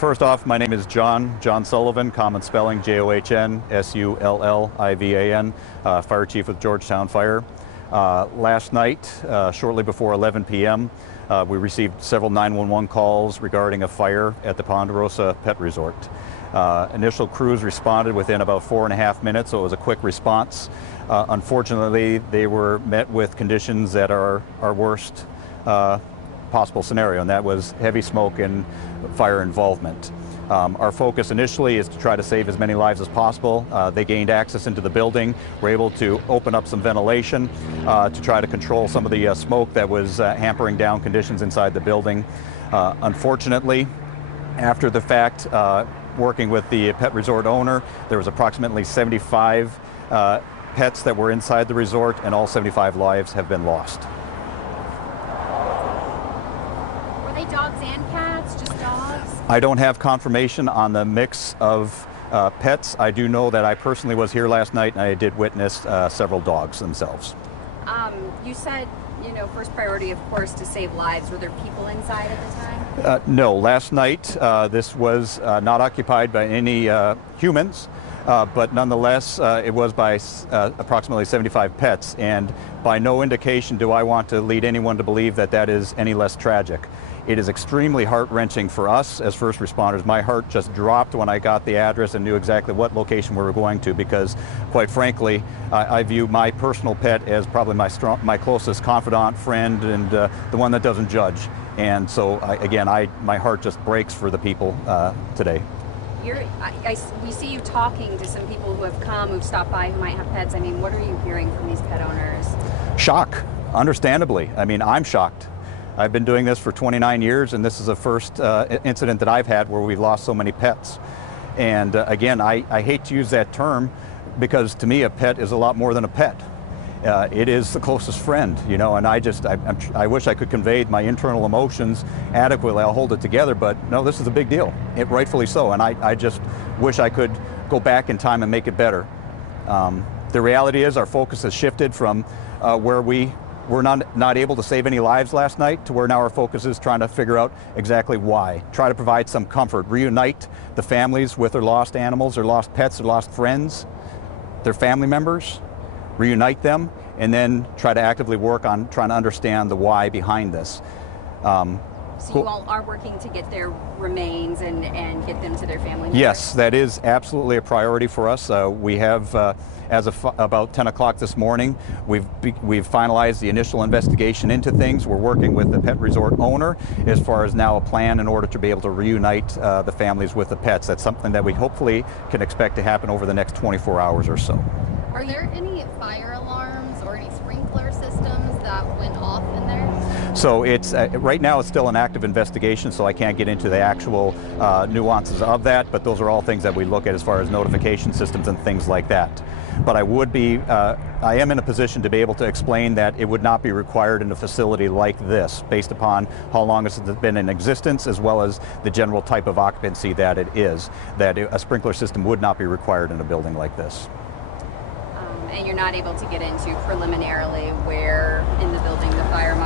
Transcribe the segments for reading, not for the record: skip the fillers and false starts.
First off, my name is John Sullivan, common spelling John Sullivan, Fire Chief with Georgetown Fire. Last night, shortly before 11 p.m., we received several 911 calls regarding a fire at the Ponderosa Pet Resort. Initial crews responded within about 4.5 minutes, so it was a quick response. Unfortunately, they were met with conditions that are our worst possible scenario, and that was heavy smoke and fire involvement. Our focus initially is to try to save as many lives as possible. They gained access into the building. We're able to open up some ventilation to try to control some of the smoke that was hampering down conditions inside the building. Unfortunately, after the fact, working with the pet resort owner, there was approximately 75 pets that were inside the resort, and all 75 lives have been lost. Were they dogs and cats, just dogs? I don't have confirmation on the mix of pets. I do know that I personally was here last night and I did witness several dogs themselves. You said, first priority, of course, to save lives. Were there people inside at the time? No, last night this was not occupied by any humans, but nonetheless it was by approximately 75 pets, and by no indication do I want to lead anyone to believe that that is any less tragic. It is extremely heart-wrenching for us as first responders. My heart just dropped when I got the address and knew exactly what location we were going to, because quite frankly, I view my personal pet as probably my closest confidant, friend, and the one that doesn't judge. And so, my heart just breaks for the people today. We see you talking to some people who have come, who've stopped by, who might have pets. I mean, what are you hearing from these pet owners? Shock, understandably. I mean, I'm shocked. I've been doing this for 29 years, and this is the first incident that I've had where we've lost so many pets. And again, I hate to use that term, because to me a pet is a lot more than a pet. It is the closest friend, and I wish I could convey my internal emotions adequately. I'll hold it together, but no, this is a big deal, rightfully so, and I just wish I could go back in time and make it better. The reality is our focus has shifted from where we were not able to save any lives last night to where now our focus is trying to figure out exactly why. Try to provide some comfort, reunite the families with their lost animals, their lost pets, their lost friends, their family members, reunite them, and then try to actively work on trying to understand the why behind this. So you all are working to get their remains and get them to their family members? Yes, that is absolutely a priority for us. We have, as of about 10 o'clock this morning, we've finalized the initial investigation into things. We're working with the pet resort owner as far as now a plan in order to be able to reunite the families with the pets. That's something that we hopefully can expect to happen over the next 24 hours or so. Are there any fire alarms or any sprinkler systems that went off in there? So it's right now it's still an active investigation, so I can't get into the actual nuances of that, but those are all things that we look at as far as notification systems and things like that. But I am in a position to be able to explain that it would not be required in a facility like this, based upon how long it's been in existence, as well as the general type of occupancy that it is, that a sprinkler system would not be required in a building like this. And you're not able to get into preliminarily where in the building the fire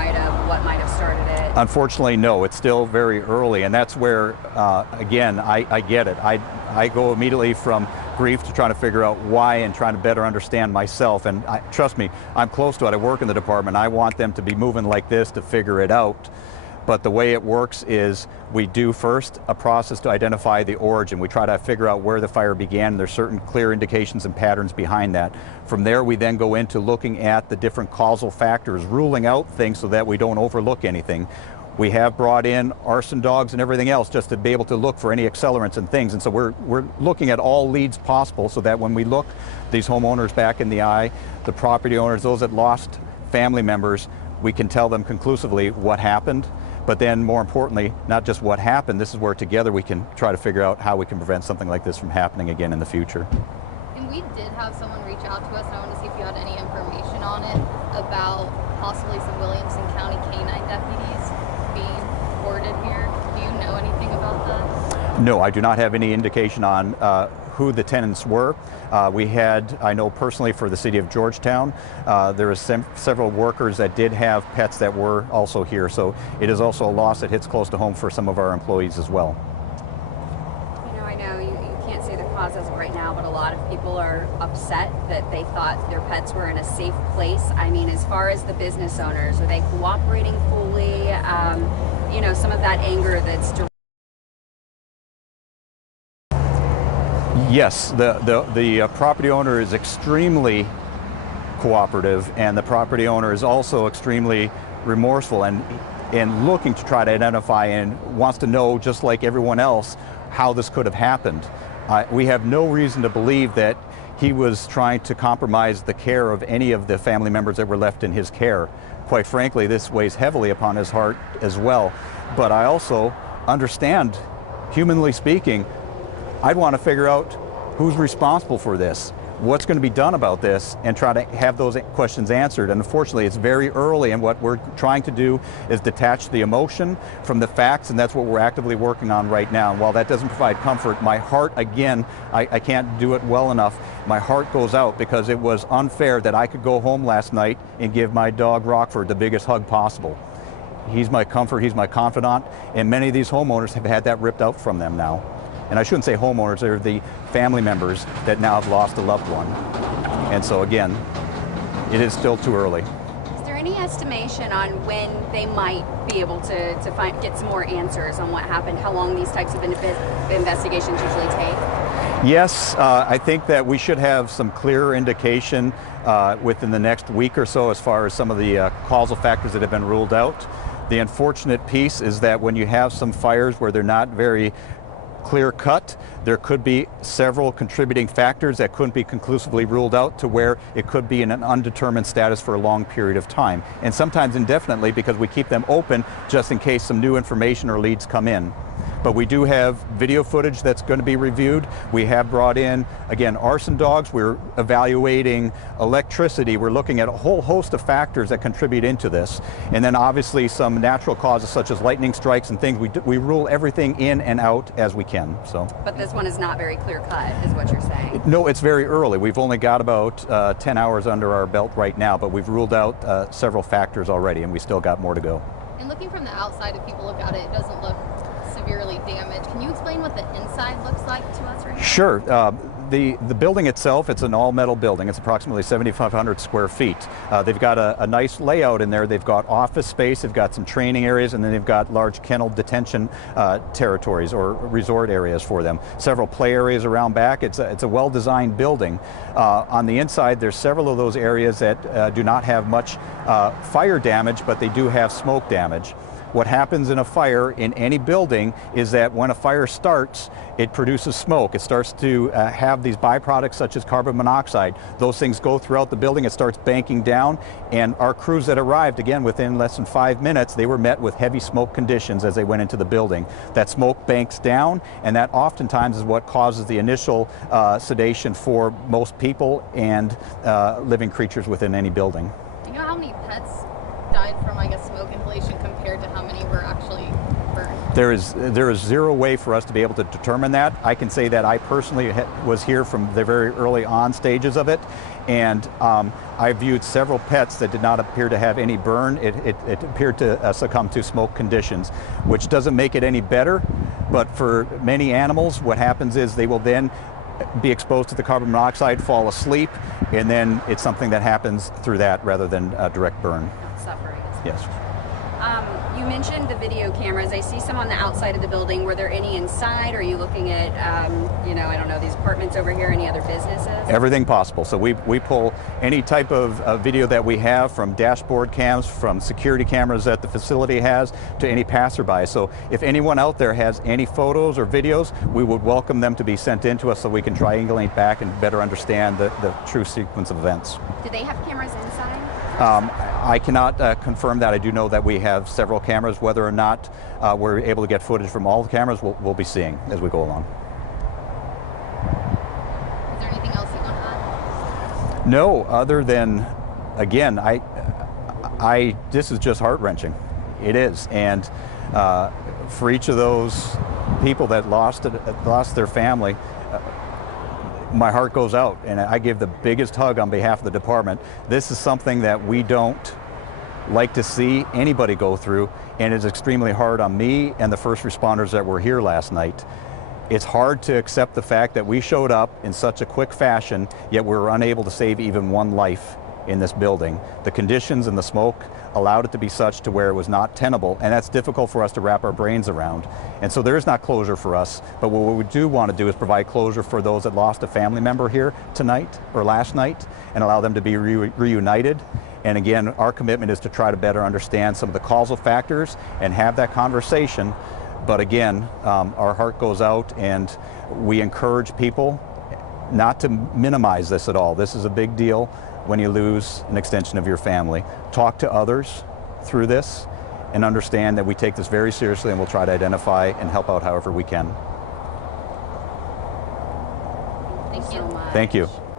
what might have started it? Unfortunately, no. It's still very early, and that's where, again, I get it. I go immediately from grief to trying to figure out why and trying to better understand myself. And trust me, I'm close to it. I work in the department. I want them to be moving like this to figure it out. But the way it works is we do first a process to identify the origin. We try to figure out where the fire began. There's certain clear indications and patterns behind that. From there, we then go into looking at the different causal factors, ruling out things so that we don't overlook anything. We have brought in arson dogs and everything else just to be able to look for any accelerants and things. And so we're looking at all leads possible so that when we look these homeowners back in the eye, the property owners, those that lost family members, we can tell them conclusively what happened. But then more importantly, not just what happened, this is where together we can try to figure out how we can prevent something like this from happening again in the future. And we did have someone reach out to us, and I want to see if you had any information on it about possibly some Williamson County canine deputies being ordered here. Do you know anything about that? No, I do not have any indication on who the tenants were. I know personally for the city of Georgetown, there was several workers that did have pets that were also here. So it is also a loss that hits close to home for some of our employees as well. can't say the cause as of right now, but a lot of people are upset that they thought their pets were in a safe place. I mean, as far as the business owners, are they cooperating fully? You know, some of that anger that's Yes, the property owner is extremely cooperative, and the property owner is also extremely remorseful and looking to try to identify and wants to know, just like everyone else, how this could have happened. We have no reason to believe that he was trying to compromise the care of any of the family members that were left in his care. Quite frankly, this weighs heavily upon his heart as well. But I also understand, humanly speaking, I'd want to figure out who's responsible for this, what's going to be done about this, and try to have those questions answered. And unfortunately, it's very early, and what we're trying to do is detach the emotion from the facts, and that's what we're actively working on right now. And while that doesn't provide comfort, my heart, again, I can't do it well enough, my heart goes out because it was unfair that I could go home last night and give my dog Rockford the biggest hug possible. He's my comfort, he's my confidant, and many of these homeowners have had that ripped out from them now. And I shouldn't say homeowners, they're the family members that now have lost a loved one. And so again, it is still too early. Is there any estimation on when they might be able to get some more answers on what happened, how long these types of investigations usually take? Yes, I think that we should have some clearer indication within the next week or so as far as some of the causal factors that have been ruled out. The unfortunate piece is that when you have some fires where they're not very clear cut, there could be several contributing factors that couldn't be conclusively ruled out to where it could be in an undetermined status for a long period of time, and sometimes indefinitely, because we keep them open just in case some new information or leads come in. But we do have video footage that's going to be reviewed. We have brought in, again, arson dogs. We're evaluating electricity. We're looking at a whole host of factors that contribute into this. And then obviously some natural causes such as lightning strikes and things. We rule everything in and out as we can. So. But this one is not very clear cut, is what you're saying? No, it's very early. We've only got about 10 hours under our belt right now, but we've ruled out several factors already, and we still got more to go. And looking from the outside, if people look at it, it doesn't look severely damaged. Can you explain what the inside looks like to us right now? Sure. The building itself, it's an all-metal building. It's approximately 7,500 square feet. They've got a nice layout in there. They've got office space, they've got some training areas, and then they've got large kennel detention territories or resort areas for them. Several play areas around back. It's a well-designed building. On the inside, there's several of those areas that do not have much fire damage, but they do have smoke damage. What happens in a fire in any building is that when a fire starts, it produces smoke. It starts to have these byproducts such as carbon monoxide. Those things go throughout the building, it starts banking down, and our crews that arrived, again, within less than 5 minutes, they were met with heavy smoke conditions as they went into the building. That smoke banks down, and that oftentimes is what causes the initial sedation for most people and living creatures within any building. Do you know how many pets died from, I guess, smoke inhalation compared to how many were actually burned? There is zero way for us to be able to determine that. I can say that I personally was here from the very early on stages of it, and I viewed several pets that did not appear to have any burn. It appeared to succumb to smoke conditions, which doesn't make it any better, but for many animals, what happens is they will then be exposed to the carbon monoxide, fall asleep, and then it's something that happens through that rather than a direct burn. Suffering. Yes. You mentioned the video cameras. I see some on the outside of the building. Were there any inside? Are you looking at, you know, I don't know, these apartments over here, any other businesses? Everything possible. So we pull any type of video that we have, from dashboard cams, from security cameras that the facility has, to any passerby. So if anyone out there has any photos or videos, we would welcome them to be sent in to us so we can triangulate back and better understand the true sequence of events. Do they have cameras inside? I cannot confirm that. I do know that we have several cameras. Whether or not we're able to get footage from all the cameras, we'll be seeing as we go along. Is there anything else you want to add? No, other than, again, this is just heart-wrenching. It is, and for each of those people that lost their family, my heart goes out, and I give the biggest hug on behalf of the department. This is something that we don't like to see anybody go through, and it's extremely hard on me and the first responders that were here last night. It's hard to accept the fact that we showed up in such a quick fashion, yet we were unable to save even one life in this building. The conditions and the smoke allowed it to be such to where it was not tenable, and that's difficult for us to wrap our brains around. And so there is not closure for us, but what we do want to do is provide closure for those that lost a family member here tonight or last night, and allow them to be reunited. And again, our commitment is to try to better understand some of the causal factors and have that conversation. But again, our heart goes out, and we encourage people not to minimize this at all. This is a big deal when you lose an extension of your family. Talk to others through this and understand that we take this very seriously, and we'll try to identify and help out however we can. Thank you so much. Thank you.